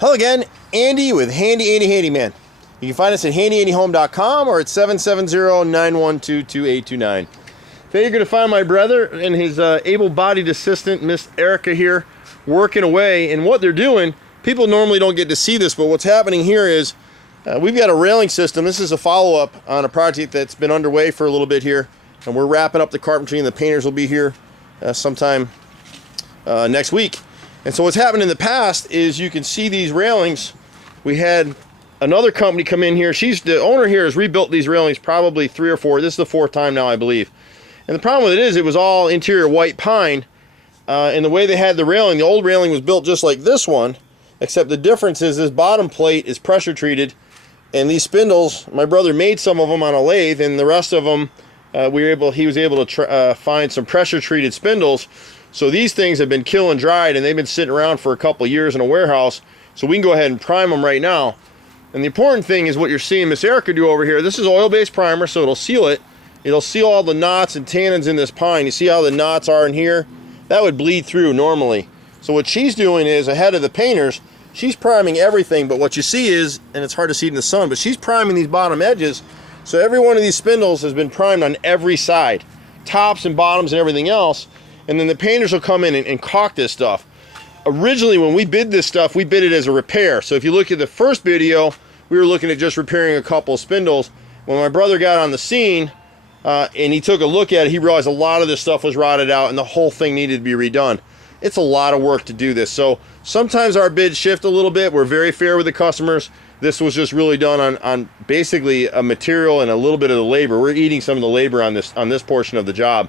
Hello again, Andy with Handy Andy Handyman. You can find us at HandyANDYHome.com or at 770-912-2829. Today you're going to find my brother and his able-bodied assistant, Miss Erica here, working away. And what they're doing, people normally don't get to see this, but what's happening here is we've got a railing system. This is a follow-up on a project that's been underway for a little bit here. And we're wrapping up the carpentry, and the painters will be here sometime next week. And so what's happened in the past is you can see these railings. We had another company come in here. The owner here has rebuilt these railings probably 3 or 4. This is the 4th time now, I believe. And the problem with it is it was all interior white pine. And the way they had the railing, the old railing was built just like this one, except the difference is this bottom plate is pressure treated. And these spindles, my brother made some of them on a lathe, and the rest of them, he was able to find some pressure treated spindles. So these things have been killing dried, and they've been sitting around for a couple of years in a warehouse. So we can go ahead and prime them right now. And the important thing is what you're seeing Miss Erica do over here. This is oil-based primer, so it'll seal it. It'll seal all the knots and tannins in this pine. You see how the knots are in here? That would bleed through normally. So what she's doing is, ahead of the painters, she's priming everything. But what you see is, and it's hard to see in the sun, but she's priming these bottom edges. So every one of these spindles has been primed on every side, tops and bottoms and everything else. And then the painters will come in and caulk this stuff. Originally, when we bid this stuff, we bid it as a repair. So if you look at the first video, we were looking at just repairing a couple of spindles. When my brother got on the scene and he took a look at it, he realized a lot of this stuff was rotted out and the whole thing needed to be redone. It's a lot of work to do this. So sometimes our bids shift a little bit. We're very fair with the customers. This was just really done on basically a material and a little bit of the labor. We're eating some of the labor on this portion of the job.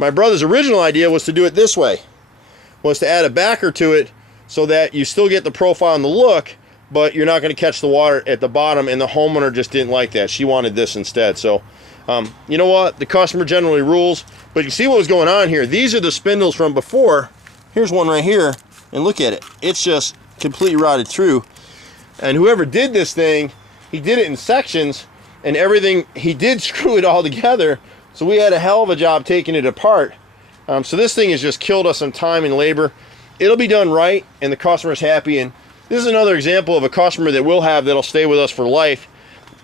My brother's original idea was to do it this way, was to add a backer to it so that you still get the profile and the look, but you're not going to catch the water at the bottom, and the homeowner just didn't like that. She wanted this instead. So, you know what? The customer generally rules, but you see what was going on here. These are the spindles from before. Here's one right here, and look at it. It's just completely rotted through. And whoever did this thing, he did it in sections, and everything, he did screw it all together. So we had a hell of a job taking it apart. So this thing has just killed us in time and labor. It'll be done right, and the customer's happy. And this is another example of a customer that we'll have that'll stay with us for life.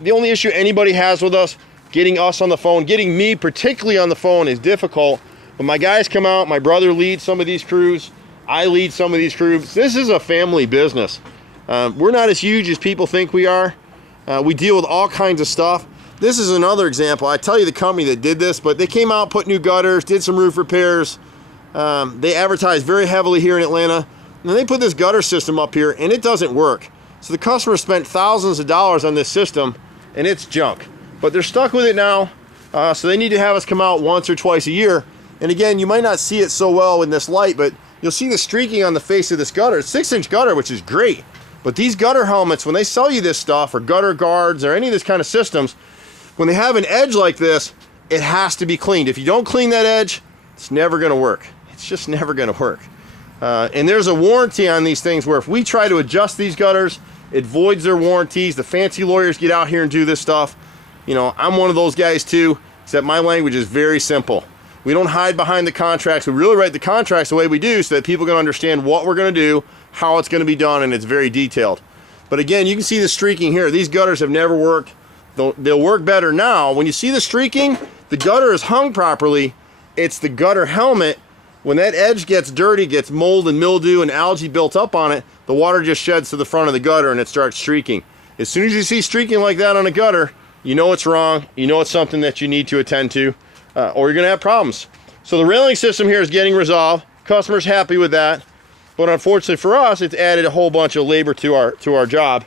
The only issue anybody has with us, getting us on the phone, getting me particularly on the phone, is difficult. But my guys come out, my brother leads some of these crews, I lead some of these crews. This is a family business. We're not as huge as people think we are. We deal with all kinds of stuff. This is another example. I tell you the company that did this, but they came out, put new gutters, did some roof repairs. They advertised very heavily here in Atlanta. And then they put this gutter system up here, and it doesn't work. So the customer spent thousands of dollars on this system, and it's junk. But they're stuck with it now, so they need to have us come out once or twice a year. And again, you might not see it so well in this light, but you'll see the streaking on the face of this gutter. It's 6-inch gutter, which is great. But these gutter helmets, when they sell you this stuff, or gutter guards, or any of this kind of systems, when they have an edge like this, it has to be cleaned. If you don't clean that edge, it's never going to work. It's just never going to work. And there's a warranty on these things where if we try to adjust these gutters, it voids their warranties. The fancy lawyers get out here and do this stuff. You know, I'm one of those guys too, except my language is very simple. We don't hide behind the contracts. We really write the contracts the way we do so that people can understand what we're going to do, how it's going to be done, and it's very detailed. But again, you can see the streaking here. These gutters have never worked. They'll work better now. When you see the streaking, the gutter is hung properly. It's the gutter helmet. When that edge gets dirty, gets mold and mildew and algae built up on it, the water just sheds to the front of the gutter and it starts streaking. As soon as you see streaking like that on a gutter, you know it's wrong. You know it's something that you need to attend to, or you're going to have problems. So the railing system here is getting resolved. Customer's happy with that. But unfortunately for us, it's added a whole bunch of labor to our job,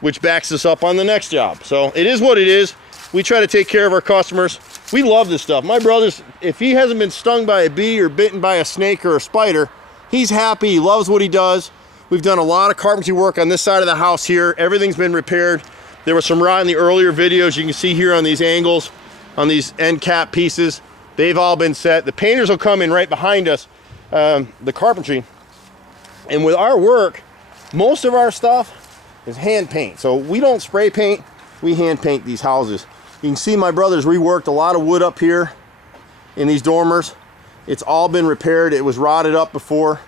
which backs us up on the next job. So it is what it is. We try to take care of our customers. We love this stuff. My brother's, if he hasn't been stung by a bee or bitten by a snake or a spider, he's happy. He loves what he does. We've done a lot of carpentry work on this side of the house here. Everything's been repaired. There was some rot in the earlier videos. You can see here on these angles, on these end cap pieces. They've all been set. The painters will come in right behind us, the carpentry. And with our work, most of our stuff is hand paint. So we don't spray paint, we hand paint these houses. You can see my brother's reworked a lot of wood up here in these dormers. It's all been repaired. It was rotted up before.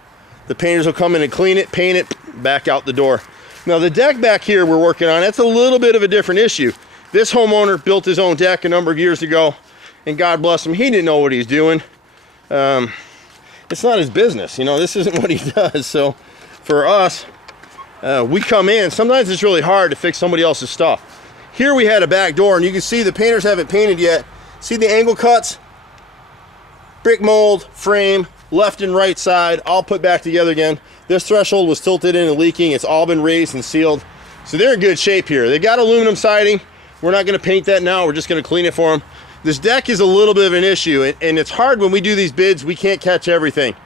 The painters will come in and clean it, paint it, back out the door. Now the deck back here we're working on, that's a little bit of a different issue. This homeowner built his own deck a number of years ago, and God bless him, he didn't know what he's doing. It's not his business, you know, this isn't what he does. So for us, we come in, sometimes it's really hard to fix somebody else's stuff. Here we had a back door, and you can see the painters haven't painted yet. See the angle cuts? Brick mold, frame, left and right side, all put back together again. This threshold was tilted in and leaking. It's all been raised and sealed. So they're in good shape here. They got aluminum siding. We're not gonna paint that now. We're just gonna clean it for them. This deck is a little bit of an issue, and it's hard when we do these bids, we can't catch everything.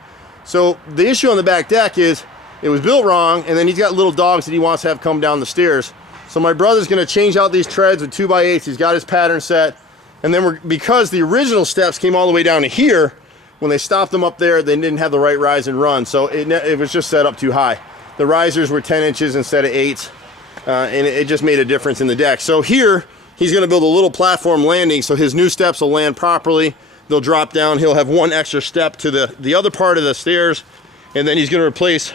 So the issue on the back deck is it was built wrong, and then he's got little dogs that he wants to have come down the stairs. So my brother's gonna change out these treads with 2x8s. He's got his pattern set. And then because the original steps came all the way down to here, when they stopped them up there, they didn't have the right rise and run. So it was just set up too high. The risers were 10 inches instead of 8, and it just made a difference in the deck. So here, he's gonna build a little platform landing so his new steps will land properly. They'll drop down. He'll have one extra step to the other part of the stairs, and then he's gonna replace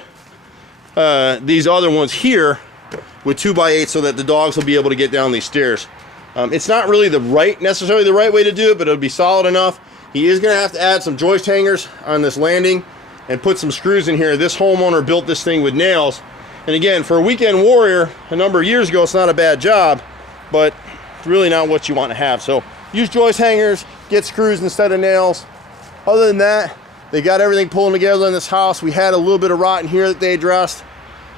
these other ones here with 2x8 so that the dogs will be able to get down these stairs. It's not really necessarily the right way to do it, but it'll be solid enough. He is gonna have to add some joist hangers on this landing and put some screws in here. This homeowner built this thing with nails. And again, for a weekend warrior, a number of years ago, it's not a bad job, but it's really not what you want to have. So use joist hangers, get screws instead of nails. Other than that, they got everything pulling together in this house. We had a little bit of rot in here that they addressed,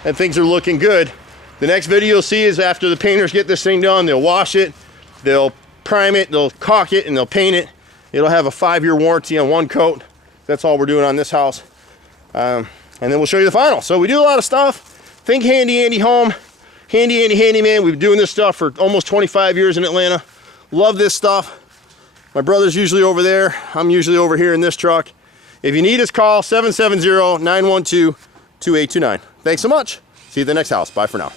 and things are looking good. The next video you'll see is after the painters get this thing done, they'll wash it, they'll prime it, they'll caulk it, and they'll paint it. It'll have a 5-year warranty on one coat. That's all we're doing on this house. And then we'll show you the final. So we do a lot of stuff. Think Handy Andy Home, Handy Andy Handyman. We've been doing this stuff for almost 25 years in Atlanta. Love this stuff. My brother's usually over there. I'm usually over here in this truck. If you need us, call 770-912-2829. Thanks so much. See you at the next house. Bye for now.